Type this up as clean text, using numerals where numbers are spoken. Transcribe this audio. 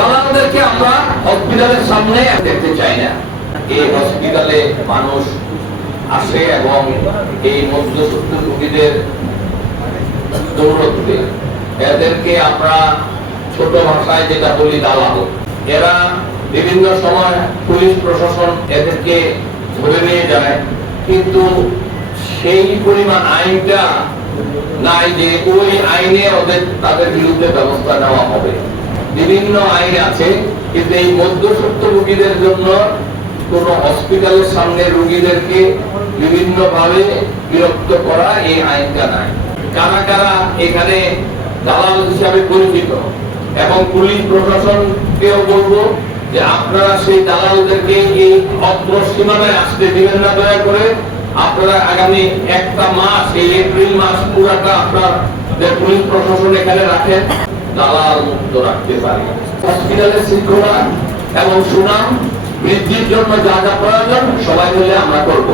দালালদেরকে আমরা হসপিটালের সামনে দেখতে চাই না। এই হসপিটালে মানুষ আসে এবং এই মধ্যস্থ রোগীদের দৌড়তে, এদেরকে আমরা ছোট ভাষায় যেটা বলি দালাল। এরা বিভিন্ন সময় পুলিশ প্রশাসন এদেরকে ধরে নিয়ে যায়, কিন্তু সেই পরিমাণ আইনটা নাই যে ওই আইনে তাদের বিরুদ্ধে ব্যবস্থা নেওয়া হবে। বিভিন্ন আইন আছে, কিন্তু এই মধ্যস্থ রোগীদের জন্য কোন হসপিটালের সামনে রোগীদেরকে বিভিন্ন ভাবে বিরক্ত করা এই আইনটা নাই। কারা কারা এখানে দালাল হিসাবে পরিচিত, এবং পুলিশ প্রশাসনকেও বলবো যে আপনারা সেই দালালদেরকে এই অত্র সীমানায় আসতে দিবেন না। দয়া করে আপনারা আগামী একটা মাস, এই এপ্রিল মাস পুরাটা আপনাদের পুলিশ প্রশাসন এখানে রাখেন, দালাল মুক্ত রাখতে পারি। হসপিটালের শৃঙ্খলা এবং সুনাম বৃদ্ধির জন্য যা যা প্রয়োজন সবাই মিলে আমরা করব।